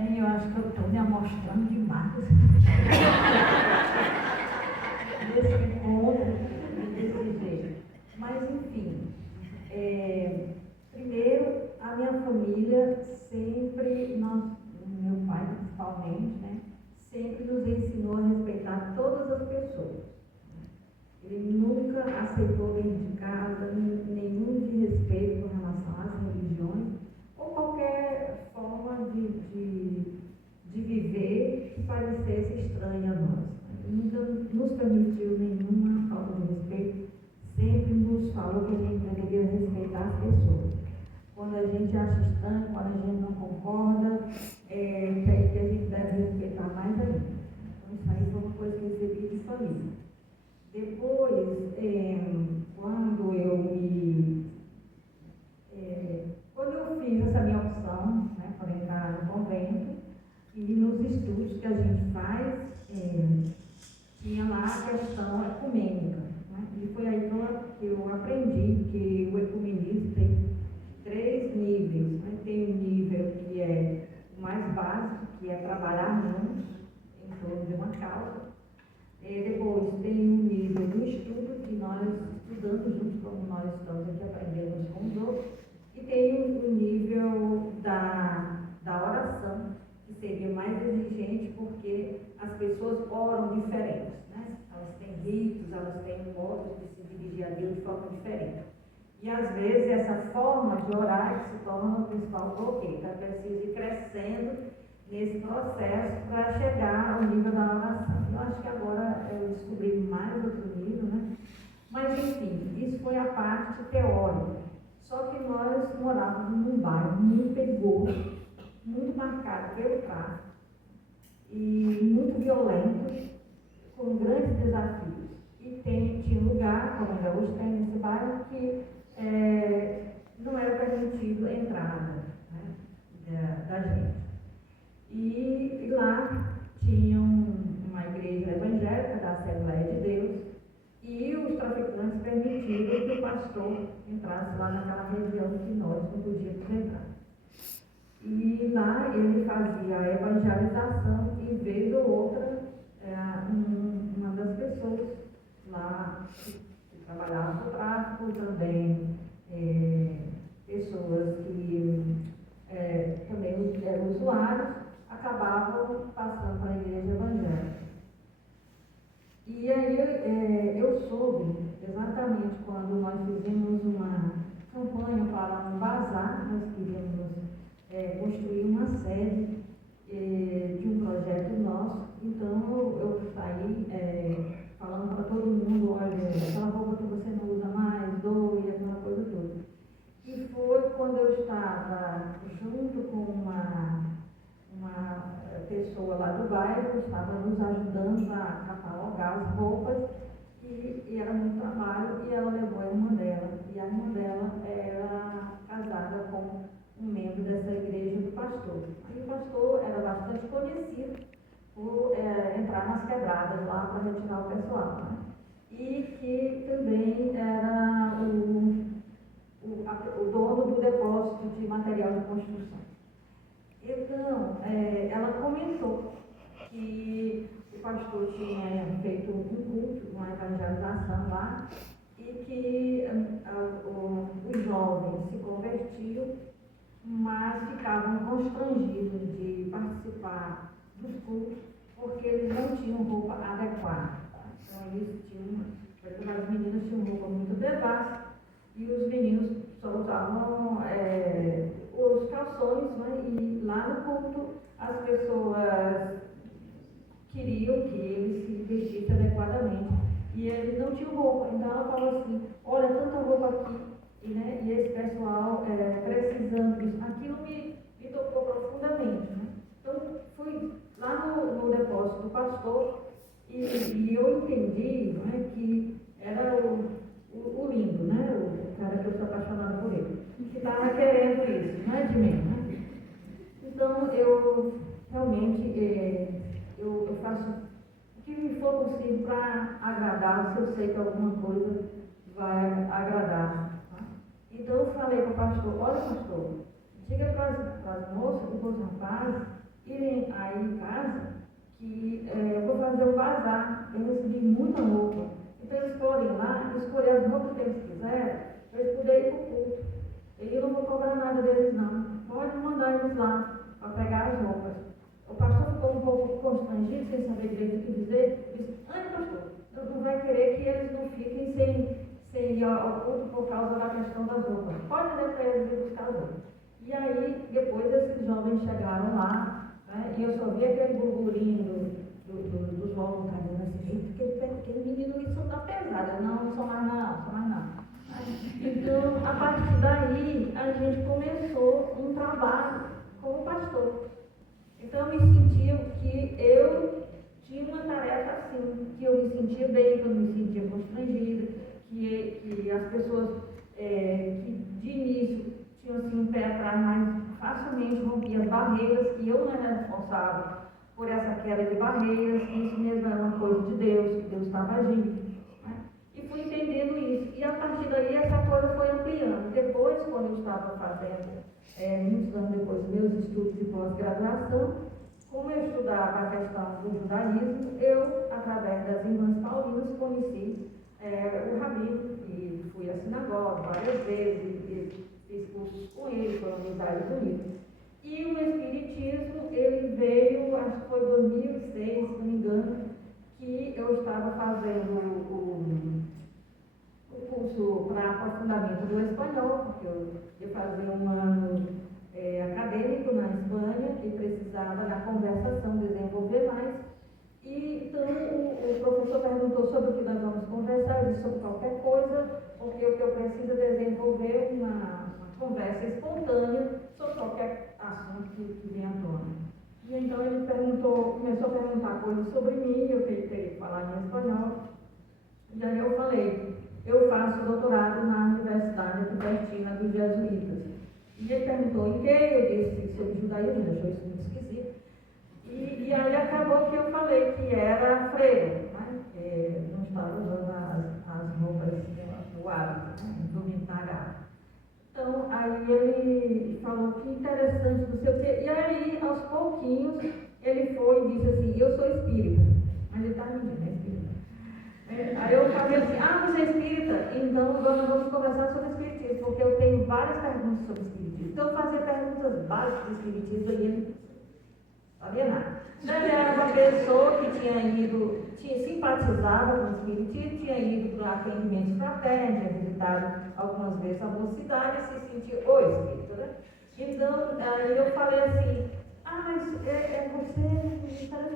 Eu acho que eu estou me amostrando demais desse ponto, desse jeito. Mas, enfim, primeiro, a minha família sempre, meu pai principalmente, né, sempre nos ensinou a respeitar todas as pessoas. Ele nunca aceitou dentro de casa nenhum desrespeito com relação às religiões ou qualquer forma de viver que parecesse estranha a nós. Ele nunca nos permitiu nenhuma falta de respeito, sempre nos falou que a gente deveria respeitar as pessoas. Quando a gente acha estranho, quando a gente não concorda, que a gente deve respeitar mais ainda. Então, isso aí foi uma coisa que eu recebi de família. Depois, quando eu fiz essa minha opção, né, para entrar no convento, e nos estudos que a gente faz, tinha lá a questão ecumênica, né, e foi aí que eu aprendi que o ecumenismo tem 3 níveis, né. Tem um nível que é o mais básico, que é trabalhar juntos em torno de uma causa. Depois tem um nível do estudo, que nós estudamos juntos, como nós estamos aqui aprendendo com os outros, e tem um nível da oração, que seria mais exigente, porque as pessoas oram diferentes, né? Elas têm ritos, elas têm modos de se dirigir a Deus de forma diferente. E às vezes essa forma de orar que se torna o principal bloqueio, então é preciso ir crescendo nesse processo para chegar ao nível da oração. Eu acho que agora eu descobri mais outro nível, né? Mas, enfim, isso foi a parte teórica. Só que nós morávamos num bairro muito perigoso, muito marcado pelo tráfico e muito violento, com grandes desafios. E tinha lugar, como ainda hoje tem nesse bairro, que não era permitido a entrada, né, da gente. E lá tinha uma igreja evangélica da Assembleia de Deus e os traficantes permitiram que o pastor entrasse lá naquela região que nós não podíamos entrar. E lá ele fazia a evangelização e vez ou outra uma das pessoas lá que trabalhava no tráfico também, pessoas que também eram usuários, acabavam passando para a igreja evangélica. E aí eu soube exatamente quando nós fizemos uma campanha para um bazar, nós queríamos construir uma sede de um projeto nosso. Então eu saí falando para todo mundo, olha, aquela roupa que você não usa mais, doe, aquela coisa toda. E foi quando eu estava junto com uma pessoa lá do bairro, estava nos ajudando a catalogar as roupas, e era muito trabalho, e ela levou a irmã dela. E a irmã dela era casada com um membro dessa igreja do pastor. E o pastor era bastante conhecido por entrar nas quebradas lá para retirar o pessoal, né? E que também era o dono do depósito de material de construção. Então, ela comentou que o pastor tinha feito um culto, uma evangelização lá, e que os jovens se convertiam, mas ficavam constrangidos de participar dos cultos, porque eles não tinham roupa adequada. Então, eles as meninas tinham roupa muito devassa, e os meninos só usavam os calções, né? E lá no culto as pessoas queriam que eles se vestissem adequadamente, e eles não tinham roupa. Então ela falou assim, olha, tanta roupa aqui, e esse pessoal precisando disso. Aquilo me tocou profundamente, né? Então fui lá no depósito do pastor, e eu entendi, né, que era o lindo, né? O cara que eu sou apaixonada por ele, que estava querendo isso, não é de mim, né? Então, eu realmente eu faço o que me for possível para agradar, se eu sei que alguma coisa vai agradar. Tá? Então, eu falei para o pastor, olha, pastor, diga para as moças e para os rapazes e aí em casa que eu vou fazer um bazar. Eu recebi muita roupa. Então eles podem ir lá, escolher as roupas que eles quiserem, para eles poderem ir para o culto. E eu não vou cobrar nada deles não. Pode mandar eles lá para pegar as roupas. O pastor ficou um pouco constrangido, sem saber direito o que dizer. Disse, pastor, não vai querer que eles não fiquem sem ir ao culto por causa da questão das roupas. Pode dizer para eles ir buscar as roupas. E aí, depois esses jovens chegaram lá, né, e eu só vi aquele burburinho dos voluntários assim, aquele menino ali só está pesado. Eu, não sou mais não. Então, a partir daí, a gente começou um trabalho com o pastor. Então, eu me sentia que eu tinha uma tarefa assim, que eu me sentia bem, que eu me sentia constrangida, que as pessoas que de início tinham assim, um pé atrás, mas facilmente rompiam as barreiras, que eu não era responsável por essa queda de barreiras, que isso mesmo era uma coisa de Deus, que Deus estava agindo. E fui entendendo isso. E a partir daí essa coisa foi ampliando. Depois, quando eu estava fazendo, muitos anos depois, meus estudos de pós-graduação, como eu estudava a questão do judaísmo, eu, através das irmãs paulinas, conheci o rabino, e fui à sinagoga várias vezes, e fiz cursos com ele, foram amizades bonitas. E o Espiritismo, ele veio, acho que foi em 2006, se não me engano, que eu estava fazendo o curso para aprofundamento do espanhol, porque eu ia fazer um ano acadêmico na Espanha e precisava, na conversação, desenvolver mais. E então o professor perguntou sobre o que nós vamos conversar, eu disse sobre qualquer coisa, porque o que eu preciso é desenvolver uma conversa espontânea sobre qualquer assunto que venha à tona. E então ele começou a perguntar coisas sobre mim, eu tentei falar em espanhol. E aí eu falei, eu faço doutorado na Universidade aqui pertinho dos Jesuítas. E ele perguntou em que, eu disse sobre judaísmo, deixou isso muito esquisito. E aí acabou que eu falei que era freira, né? Não estava usando as roupas do hábito, né? Indumentária. Então, aí ele falou que interessante, não sei o quê. E aí, aos pouquinhos, ele foi e disse assim, eu sou espírita. Mas ele está mentindo, é espírita. Aí eu falei assim, você é espírita? Então, agora nós vamos conversar sobre espiritismo, porque eu tenho várias perguntas sobre espiritismo. Então, eu fazia perguntas básicas do espiritismo e ele não sabia nada. Ele era uma pessoa que simpatizava com o espiritismo, tinha ido para atendimentos fraternos, tinha visitado algumas vezes a mocidade e se sentia espírita, né? Então, aí eu falei assim, mas você sabe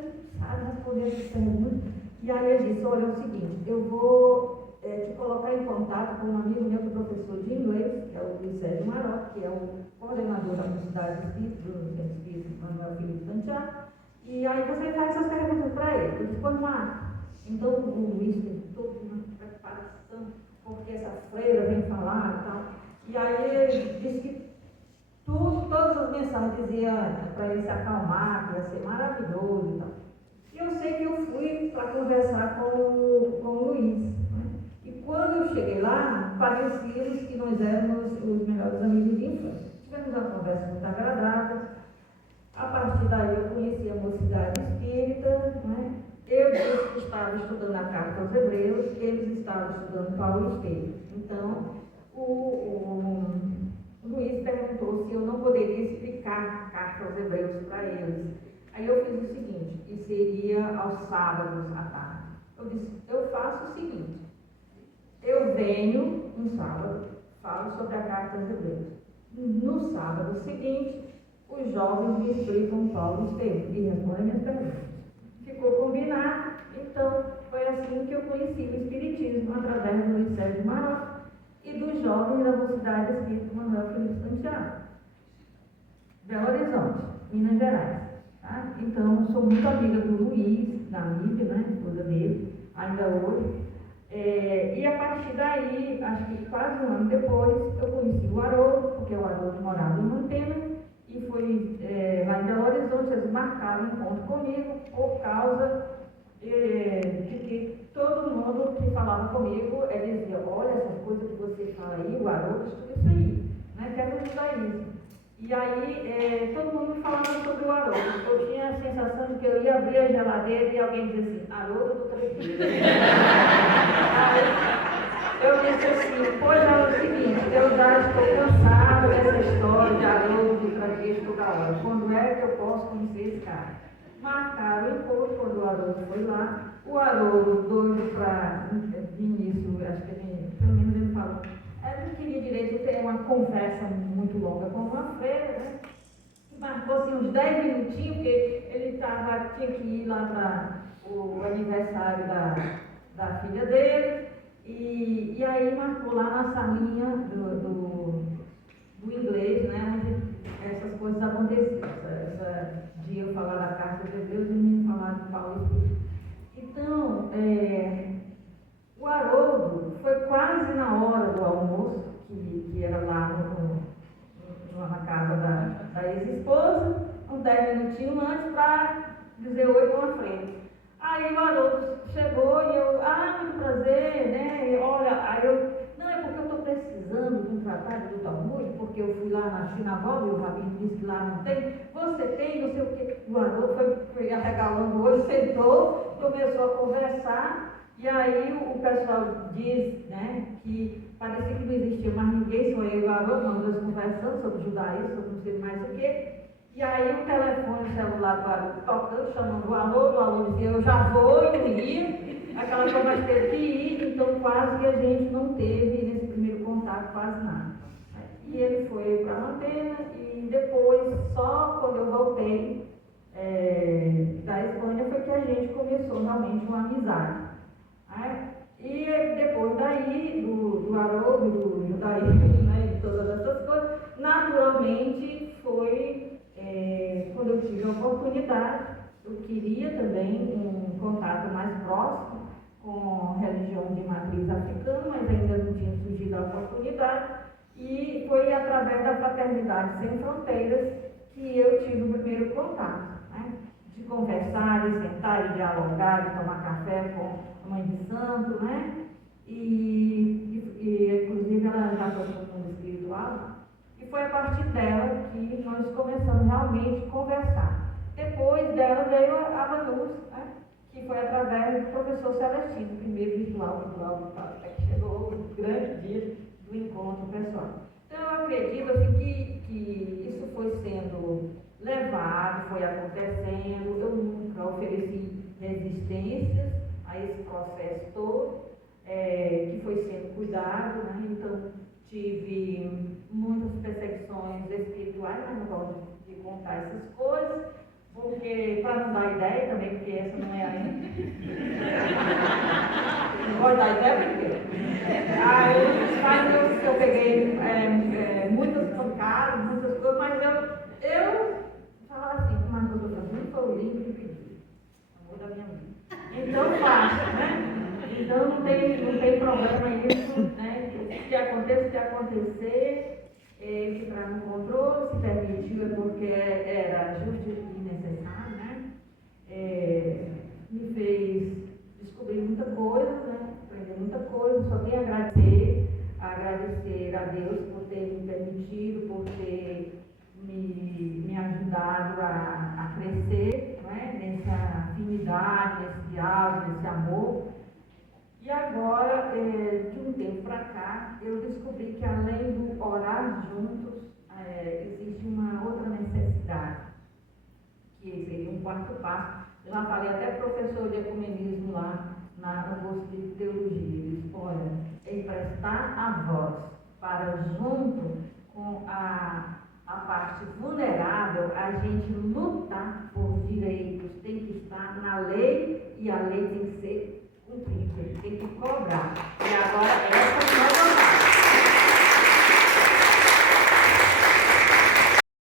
responder essas perguntas. E aí ele disse, olha, é o seguinte, eu vou te colocar em contato com um amigo meu que é professor de inglês, que é o Luiz Sérgio Maroc, que é o coordenador da Mocidade Espírita, do Centro Espírita Manuel Felipe Santiago. E aí você faz essas perguntas para ele. Eu disse, quando então o Luiz teve toda uma preparação, porque essa freira vem falar e tal. E aí ele disse que todas as mensagens diziam para ele se acalmar, que ia ser maravilhoso e tal. E eu sei que eu fui para conversar com o Luiz. Né? E quando eu cheguei lá, parecíamos que nós éramos os melhores amigos de infância. Tivemos uma conversa muito agradável. A partir daí eu conheci a Mocidade Espírita, né? Eu disse que estava estudando a Carta aos Hebreus, eles estavam estudando Paulo Estevam. Então, o Luiz perguntou se eu não poderia explicar a Carta aos Hebreus para eles. Aí eu fiz o seguinte, que seria aos sábados à tarde. Eu disse, eu faço o seguinte, eu venho um sábado, falo sobre a Carta aos Hebreus. No sábado seguinte, os jovens me explicam Paulo Estevam e respondem minhas perguntas. Ficou combinado, então foi assim que eu conheci o Espiritismo, através do Luiz Sérgio Maroc e dos jovens da Mocidade Espírita Manuel Felipe Santiago. Belo Horizonte, Minas Gerais. Tá? Então, eu sou muito amiga do Luiz, da Nívia, né, esposa dele, ainda hoje. E a partir daí, acho que quase um ano depois, eu conheci o Haroldo, porque o Haroldo morava em Mantena, e foi lá em Belo Horizonte, eles marcaram um encontro comigo por causa de que todo mundo que falava comigo, ele dizia, olha, essas coisas que você fala aí, o Haroldo estuda isso aí, né, quero ajudar isso. E aí, todo mundo falava sobre o Haroldo. Eu tinha a sensação de que eu ia abrir a geladeira e alguém dizia assim, Haroldo do Treveiro. Aí eu disse assim, pois é o seguinte, eu já estou cansado dessa história de Haroldo do Treveiro toda hora. Quando é que eu posso conhecer esse cara? Marcaram o encontro quando o Haroldo foi lá. O Haroldo, doido para, de início, acho que ele, pelo menos ele falou, eu não queria direito ter uma conversa muito longa com uma feira, né? Marcou assim, uns 10 minutinhos, porque ele tinha que ir lá para o aniversário da filha dele, e aí marcou lá na salinha do inglês, né, onde essas coisas aconteciam. Esse dia eu falar da carta de Deus e o menino falar de Paulo e Filho. Então, o Haroldo foi quase na hora do almoço, que era lá na casa da ex-esposa, uns 10 minutinhos antes, para dizer oi para uma frente. Aí o Haroldo chegou e eu, muito prazer, né? E olha, aí eu, não, é porque eu estou precisando de um tratado do Talmud, porque eu fui lá na sinagoga e o rabino disse que lá não tem. Você tem, não sei o quê. O Haroldo foi arregalando o olho, sentou, começou a conversar. E aí o pessoal diz, né, que parecia que não existia mais ninguém, só eu e o Haroldo, nós dois conversando sobre judaísmo, sobre não sei mais o quê. E aí o telefone celular do Haroldo tocando, chamando o Haroldo dizia, eu já vou, eu não ia, aquela coisa mais teve que ir, então quase que a gente não teve nesse primeiro contato quase nada. E ele foi para a Antena e depois, só quando eu voltei da Espanha, foi que a gente começou realmente uma amizade. E depois daí, do Haroldo, do judaísmo, né, de todas essas coisas, naturalmente foi quando eu tive a oportunidade, eu queria também um contato mais próximo com religião de matriz africana, mas ainda não tinha surgido a oportunidade, e foi através da Fraternidade Sem Fronteiras que eu tive o primeiro contato, né, de conversar, de sentar, de dialogar, de tomar café com a Mãe de Santo, né? E inclusive ela já foi no mundo espiritual, e foi a partir dela que nós começamos realmente a conversar. Depois dela veio a Vanus, né? Que foi através do professor Celestino, primeiro virtual, até que chegou o grande dia do encontro pessoal. Então eu acredito assim, que isso foi sendo levado, foi acontecendo, eu nunca ofereci resistências a esse processo todo, que foi sendo cuidado, né? Então tive muitas perseguições espirituais, mas não gosto de contar essas coisas, porque, para não dar ideia também, porque essa não é a minha. Não gosto de dar ideia porque aí eu peguei muitas pancadas, muitas coisas, mas eu falava assim, mas eu estou fazendo foi o livro que pedi, amor da minha vida. Então fácil, né? Então não tem problema isso, né? Se acontecer, ele para no controle, se permitiu, é porque era justo e necessário, né? Me fez descobrir muita coisa, né? Aprender muita coisa, só tenho a agradecer a Deus por ter me permitido, por ter me ajudado a crescer, né? Nessa afinidade, nesse diálogo, nesse amor. E agora, de um tempo para cá, eu descobri que além do orar juntos, existe uma outra necessidade, que seria um quarto passo. Eu já falei até professor de ecumenismo lá no curso de teologia. Ele disse, olha, emprestar a voz para junto com a parte vulnerável, a gente lutar por direitos, tem que estar na lei e a lei tem que ser cumprida, tem que cobrar.